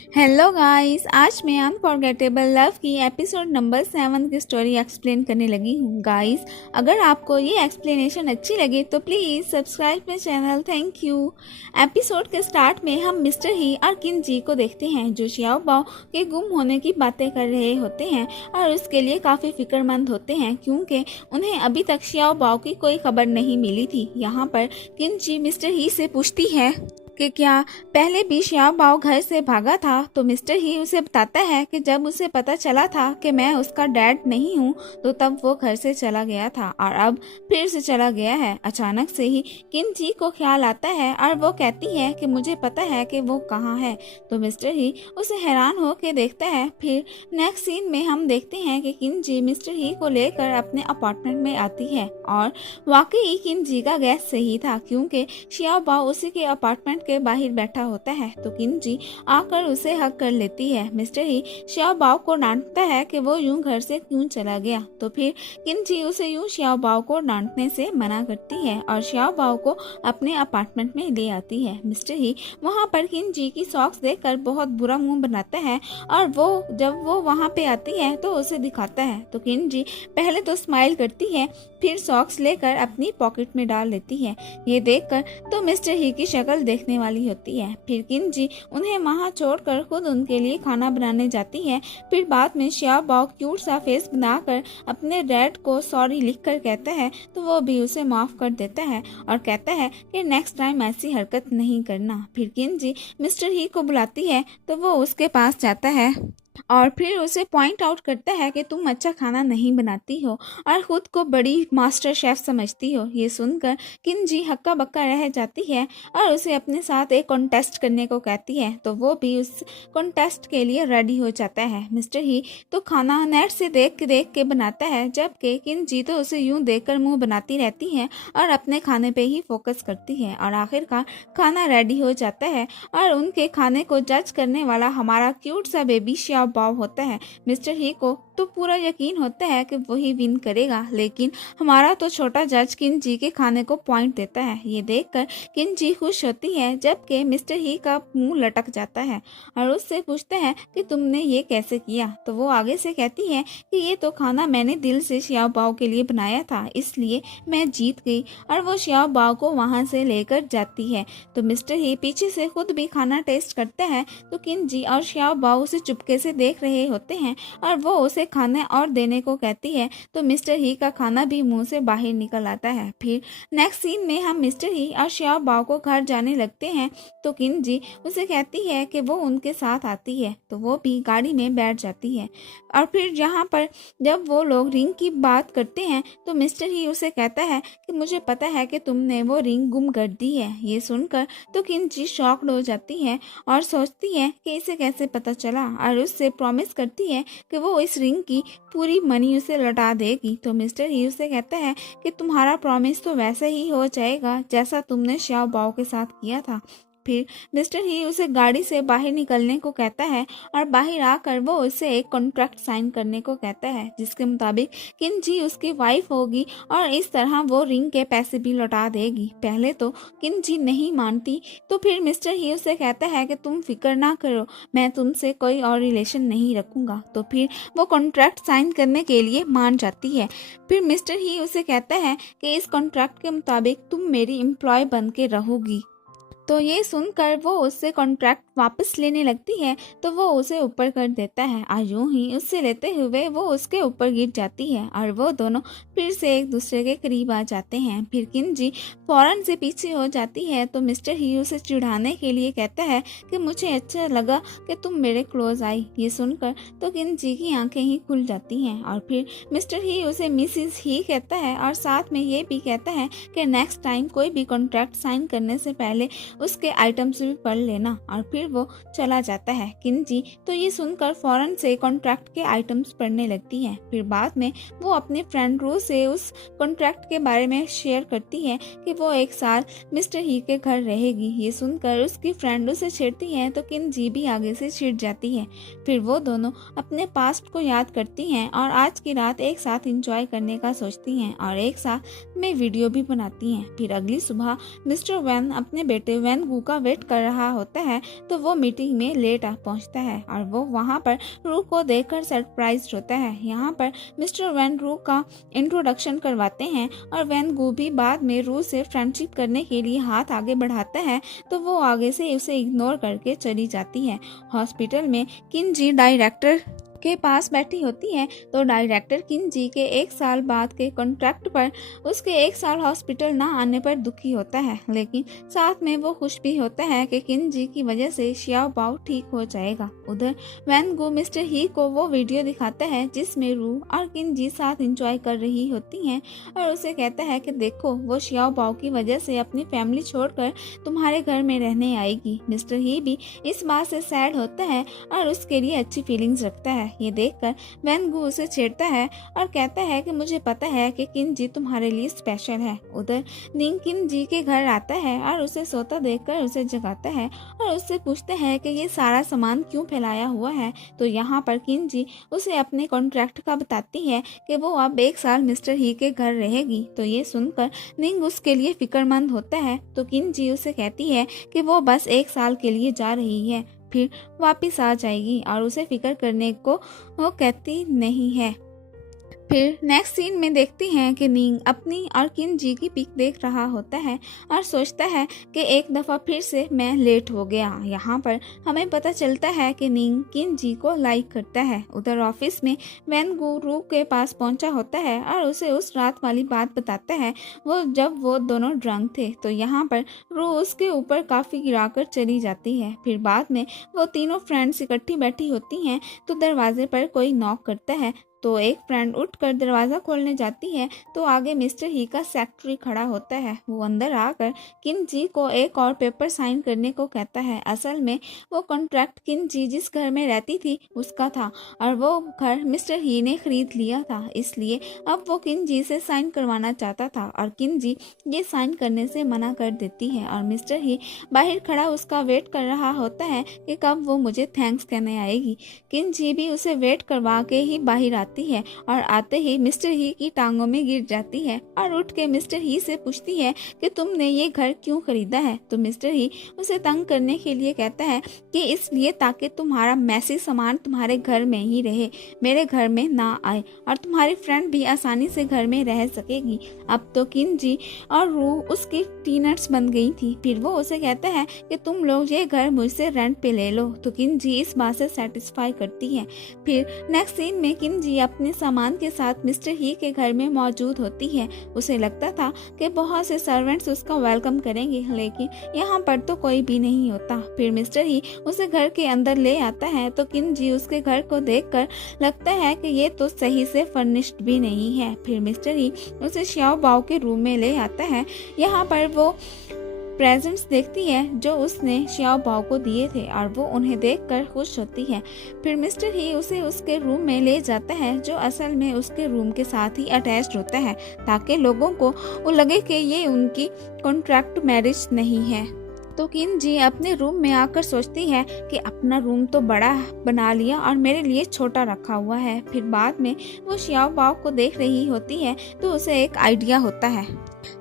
Hello guys, आज मैं unforgettable love की एपिसोड नंबर 7 की स्टोरी एक्सप्लेन करने लगी हूँ। गाइस, अगर आपको ये एक्सप्लेनेशन अच्छी लगे तो please subscribe my channel. Thank you. Episode के स्टार्ट में हम मिस्टर ही और किन जी को देखते हैं जो श्याओ बाओ के गुम होने की बातें कर रहे होते हैं और उसके लिए काफ़ी फिक्रमंद होते हैं क्योंकि उन्हें अभी तक श्याओ बाओ की कोई खबर नहीं मिली थी। यहाँ पर किन जी मिस्टर ही से पूछती है कि क्या पहले भी श्याओ बाओ घर से भागा था, तो मिस्टर ही उसे बताता है कि जब उसे पता चला था कि मैं उसका डैड नहीं हूँ तो तब वो घर से चला गया था और अब फिर से चला गया है। अचानक से ही किन जी को ख्याल आता है और वो कहती है कि मुझे पता है कि वो कहाँ है। तो मिस्टर ही उसे हैरान हो के देखता है। फिर नेक्स्ट सीन में हम देखते हैं कि किन जी मिस्टर ही को लेकर अपने अपार्टमेंट में आती है और वाकई किन जी का गैस सही था क्योंकि श्याओ बाओ उसी के अपार्टमेंट के बाहर बैठा होता है। तो किन जी आकर उसे हक कर लेती है। मिस्टर ही श्याओ बाओ को डांटता है कि वो यूं घर से क्यों चला गया। तो फिर किन जी उसे यूं श्याओ बाओ को डांटने से मना करती है और श्याओ बाओ को अपने अपार्टमेंट में ले आती है। मिस्टर ही वहाँ पर किन जी की सॉक्स देखकर बहुत बुरा मुंह बनाता है और जब वो वहाँ पे आती है तो उसे दिखाता है। तो किन जी पहले तो स्माइल करती है, फिर सॉक्स लेकर अपनी पॉकेट में डाल लेती है। ये देखकर तो मिस्टर ही की शक्ल देखने वाली होती है। फिर किन जी उन्हें वहां छोड़कर खुद उनके लिए खाना बनाने जाती है। फिर बाद में श्याओ बाओ क्यूट सा फेस बनाकर अपने डैड को सॉरी लिखकर कहता है तो वो भी उसे माफ कर देता है और कहता है कि नेक्स्ट टाइम ऐसी हरकत नहीं करना। फिर किन जी मिस्टर ही को बुलाती है तो वो उसके पास जाता है और फिर उसे पॉइंट आउट करता है कि तुम अच्छा खाना नहीं बनाती हो और खुद को बड़ी मास्टर शेफ समझती हो। ये सुनकर किन जी हक्का बक्का रह जाती है और उसे अपने साथ एक कॉन्टेस्ट करने को कहती है तो वो भी उस कॉन्टेस्ट के लिए रेडी हो जाता है। मिस्टर ही तो खाना नेट से देख के बनाता है जबकि किन जी तो उसे यूं देखकर मुंह बनाती रहती है और अपने खाने पे ही फोकस करती है और आखिरकार खाना रेडी हो जाता है और उनके खाने को जज करने वाला हमारा क्यूट सा बेबी श्याओ बाओ होता है। मिस्टर ही को तो पूरा यकीन होता है कि वही विन करेगा, लेकिन हमारा तो छोटा जज किन जी के खाने को पॉइंट देता है। ये देखकर किन जी खुश होती है जबकि मिस्टर ही का मुंह लटक जाता है और उससे पूछते हैं कि तुमने ये कैसे किया। तो वो आगे से कहती है कि ये तो खाना मैंने दिल से श्याओ बाओ के लिए बनाया था, इसलिए मैं जीत गई और वो श्याओ बाओ को वहां से लेकर जाती है। तो मिस्टर ही पीछे से खुद भी खाना टेस्ट करता है तो किन जी और श्याओ बाओ उसे चुपके से देख रहे होते हैं और वो उसे खाने और देने को कहती है तो मिस्टर ही का खाना भी मुंह से बाहर निकल आता है। फिर नेक्स्ट सीन में हम मिस्टर ही और श्याओ बाओ को घर जाने लगते हैं तो किन जी उसे कहती है कि वो उनके साथ आती है तो वो भी गाड़ी में बैठ जाती है। और फिर यहाँ पर जब वो लोग रिंग की बात करते हैं तो मिस्टर ही उसे कहता है कि मुझे पता है कि तुमने वो रिंग गुम कर दी है। ये सुनकर तो किन जी शॉक्ड हो जाती है और सोचती है कि इसे कैसे पता चला और उससे प्रॉमिस करती है कि वो इस रिंग की पूरी मनी उसे लौटा देगी। तो मिस्टर ही उसे कहता है कि तुम्हारा प्रॉमिस तो वैसा ही हो जाएगा जैसा तुमने श्याओ बाओ के साथ किया था। फिर मिस्टर ही उसे गाड़ी से बाहर निकलने को कहता है और बाहर आकर वो उसे एक कॉन्ट्रैक्ट साइन करने को कहता है जिसके मुताबिक किन जी उसकी वाइफ होगी और इस तरह वो रिंग के पैसे भी लौटा देगी। पहले तो किन जी नहीं मानती तो फिर मिस्टर ही उसे कहता है कि तुम फिक्र ना करो, मैं तुमसे कोई और रिलेशन नहीं रखूंगा। तो फिर वो कॉन्ट्रैक्ट साइन करने के लिए मान जाती है। फिर मिस्टर ही उसे कहता है कि इस कॉन्ट्रैक्ट के मुताबिक तुम मेरी एम्प्लॉय बन के रहोगी। तो ये सुनकर वो उससे कॉन्ट्रैक्ट वापस लेने लगती है तो वो उसे ऊपर कर देता है और यूं ही उससे लेते हुए वो उसके ऊपर गिर जाती है और वो दोनों फिर से एक दूसरे के करीब आ जाते हैं। फिर किन जी फौरन से पीछे हो जाती है तो मिस्टर ही उसे चिढ़ाने के लिए कहता है कि मुझे अच्छा लगा कि तुम मेरे क्लोज आई। ये सुनकर तो किन जी की आंखें ही खुल जाती हैं और फिर मिस्टर ही उसे मिसिस ही कहता है और साथ में ये भी कहता है कि नेक्स्ट टाइम कोई भी कॉन्ट्रैक्ट साइन करने से पहले उसके आइटम्स भी पढ़ लेना। और फिर वो चला जाता है। किन जी तो ये सुनकर फौरन से कॉन्ट्रैक्ट के आइटम्स पढ़ने लगती है। फिर बाद में वो अपने फ्रेंड रू से उस कॉन्ट्रैक्ट के बारे में शेयर करती है कि वो एक साल मिस्टर ही के घर रहेगी। ये सुनकर उसकी फ्रेंड उसे छेड़ती है तो किन जी भी आगे से छिड़ जाती है। फिर वो दोनों अपने पास्ट को याद करती हैं और आज की रात एक साथ एंजॉय करने का सोचती हैं और एक साथ में वीडियो भी बनाती हैं। फिर अगली सुबह मिस्टर वैन अपने बेटे वैन का वेट कर रहा होता है तो वो मीटिंग में लेट पहुंचता है और वो वहां पर रू को देखकर सरप्राइज होता है। यहाँ पर मिस्टर वैन रू का इंट्रोडक्शन करवाते हैं और वैन गू भी बाद में रू से फ्रेंडशिप करने के लिए हाथ आगे बढ़ाता है तो वो आगे से उसे इग्नोर करके चली जाती है। हॉस्पिटल में किनजी डायरेक्टर के पास बैठी होती है तो डायरेक्टर किनजी के 1 साल बाद के कॉन्ट्रैक्ट पर उसके 1 साल हॉस्पिटल ना आने पर दुखी होता है, लेकिन साथ में वो खुश भी होता है कि किनजी की वजह से शियाओ बाओ ठीक हो जाएगा। उधर वैन गो मिस्टर ही को वो वीडियो दिखाता है जिसमें रू और किनजी साथ एंजॉय कर रही होती हैं और उसे कहता है कि देखो वो शियाओ बाओ की वजह से अपनी फैमिली छोड़कर तुम्हारे घर में रहने आएगी। मिस्टर ही भी इस बात से सैड होता है और उसके लिए अच्छी फीलिंग्स रखता है। ये देखकर वैन गू उसे छेड़ता है और कहता है कि मुझे पता है कि किनजी तुम्हारे लिए स्पेशल है। उधर निंग किनजी के घर आता है और उसे सोता देखकर उसे जगाता है और उससे पूछता है कि ये सारा सामान क्यों फैलाया हुआ है। तो यहाँ पर किनजी उसे अपने कॉन्ट्रैक्ट का बताती है कि वो अब 1 साल मिस्टर ही के घर रहेगी। तो ये सुनकर निंग उसके लिए फिक्रमंद होता है तो किनजी उसे कहती है कि वो बस 1 साल के लिए जा रही है, फिर वापस आ जाएगी और उसे फिक्र करने को वो कहती नहीं है। फिर नेक्स्ट सीन में देखते हैं कि निंग अपनी और किनजी की पिक देख रहा होता है और सोचता है कि एक दफ़ा फिर से मैं लेट हो गया। यहाँ पर हमें पता चलता है कि निंग किनजी को लाइक करता है। उधर ऑफिस में वैन गू रू के पास पहुँचा होता है और उसे उस रात वाली बात बताता है वो जब वो दोनों ड्रंक थे। तो यहाँ पर रू उसके ऊपर काफ़ी गिराकर चली जाती है। फिर बाद में वो तीनों फ्रेंड्स इकट्ठी बैठी होती हैं तो दरवाजे पर कोई नॉक करता है तो एक फ्रेंड उठकर दरवाज़ा खोलने जाती है तो आगे मिस्टर ही का सेक्रेटरी खड़ा होता है। वो अंदर आकर किनजी को एक और पेपर साइन करने को कहता है। असल में वो कॉन्ट्रैक्ट किनजी जिस घर में रहती थी उसका था और वो घर मिस्टर ही ने खरीद लिया था, इसलिए अब वो किनजी से साइन करवाना चाहता था और किनजी ये साइन करने से मना कर देती है और मिस्टर ही बाहर खड़ा उसका वेट कर रहा होता है कि कब वो मुझे थैंक्स कहने आएगी। किनजी भी उसे वेट करवा के ही बाहर आती है और आते ही मिस्टर ही की टांगों में गिर जाती है और उठ के मिस्टर ही से पूछती है कि तुमने ये घर क्यों खरीदा है। तो मिस्टर ही उसे तंग करने के लिए कहता है कि इसलिए ताकि तुम्हारा मैसी सामान तुम्हारे घर में ही रहे, मेरे घर में ना आए और तुम्हारी फ्रेंड भी आसानी से घर में रह सकेगी। अब तो किनजी और रू उसकी टीनट्स बन गई थी। फिर वो उसे कहता है कि तुम लोग ये घर मुझसे रेंट पे ले लो। तो किनजी इस बात से सेटिस्फाई करती है। फिर नेक्स्ट सीन में किनजी अपने सामान के साथ मिस्टर ही के घर में मौजूद होती है। उसे लगता था कि बहुत से सर्वेंट्स उसका वेलकम करेंगे, लेकिन यहाँ पर तो कोई भी नहीं होता। फिर मिस्टर ही उसे घर के अंदर ले आता है तो किनजी उसके घर को देखकर लगता है कि ये तो सही से फर्निश्ड भी नहीं है। फिर मिस्टर ही उसे शियाओ बाओ के रूम में ले आता है। यहाँ पर वो प्रेजेंट्स देखती है जो उसने शियाओ बाओ को दिए थे और वो उन्हें देखकर खुश होती है। फिर मिस्टर ही उसे उसके रूम में ले जाता है जो असल में उसके रूम के साथ ही अटैच्ड होता है ताकि लोगों को वो लगे कि ये उनकी कॉन्ट्रैक्ट मैरिज नहीं है। तो किनजी अपने रूम में आकर सोचती है कि अपना रूम तो बड़ा बना लिया और मेरे लिए छोटा रखा हुआ है। फिर बाद में वो शियाओ बाओ को देख रही होती है तो उसे एक आइडिया होता है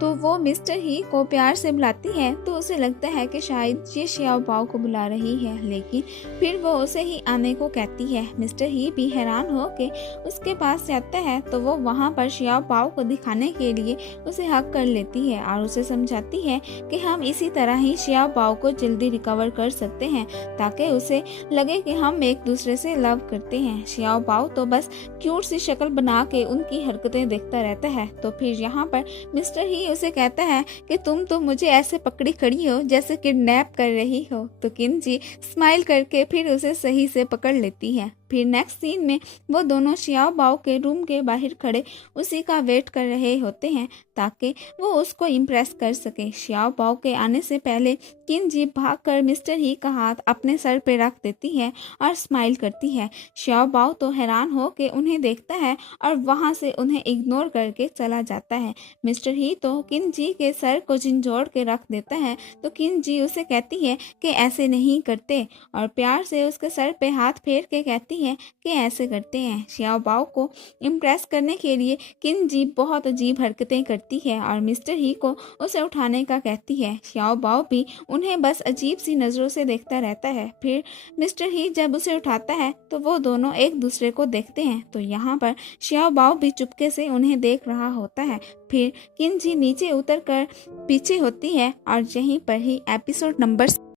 तो वो मिस्टर ही को प्यार से बुलाती है तो उसे लगता है कि शायद ये शियाओ बाओ को बुला रही है, लेकिन फिर वो उसे ही आने को कहती है। मिस्टर ही भी हैरान हो के उसके पास जाता है तो वो वहाँ पर शियाओ बाओ को दिखाने के लिए उसे हक कर लेती है और उसे समझाती है कि हम इसी तरह ही शियाओ बाओ को जल्दी रिकवर कर सकते हैं ताकि उसे लगे कि हम एक दूसरे से लव करते हैं। शियाओ बाओ तो बस क्यूट सी शक्ल बना के उनकी हरकतें देखता रहता है। तो फिर यहाँ पर मिस्टर ही उसे कहता है कि तुम तो मुझे ऐसे पकड़ी खड़ी हो जैसे किडनैप कर रही हो। तो किनजी स्माइल करके फिर उसे सही से पकड़ लेती है। फिर नेक्स्ट सीन में वो दोनों शियाओ बाओ के रूम के बाहर खड़े उसी का वेट कर रहे होते हैं ताकि वो उसको इम्प्रेस कर सके। शियाओ बाओ के आने से पहले किनजी भागकर मिस्टर ही का हाथ अपने सर पे रख देती है और स्माइल करती है। शियाओ बाओ तो हैरान हो के उन्हें देखता है और वहाँ से उन्हें इग्नोर करके चला जाता है। मिस्टर ही तो किनजी के सर को झंझोड़ के रख देता है तो किनजी उसे कहती है कि ऐसे नहीं करते और प्यार से उसके सर पे हाथ फेर के कहती है है कि ऐसे करते हैं। xiao bao को इम्प्रेस करने के लिए किन जी बहुत अजीब हरकतें करती है और मिस्टर ही को उसे उठाने का कहती है। xiao bao भी उन्हें बस अजीब सी नज़रों से देखता रहता है। फिर मिस्टर ही जब उसे उठाता है तो वो दोनों एक दूसरे को देखते हैं। तो यहाँ पर xiao bao भी चुपके से उन्हें देख रहा होता है। फिर किन जी नीचे उतर कर पीछे होती है और यहीं पर ही एपिसोड नंबर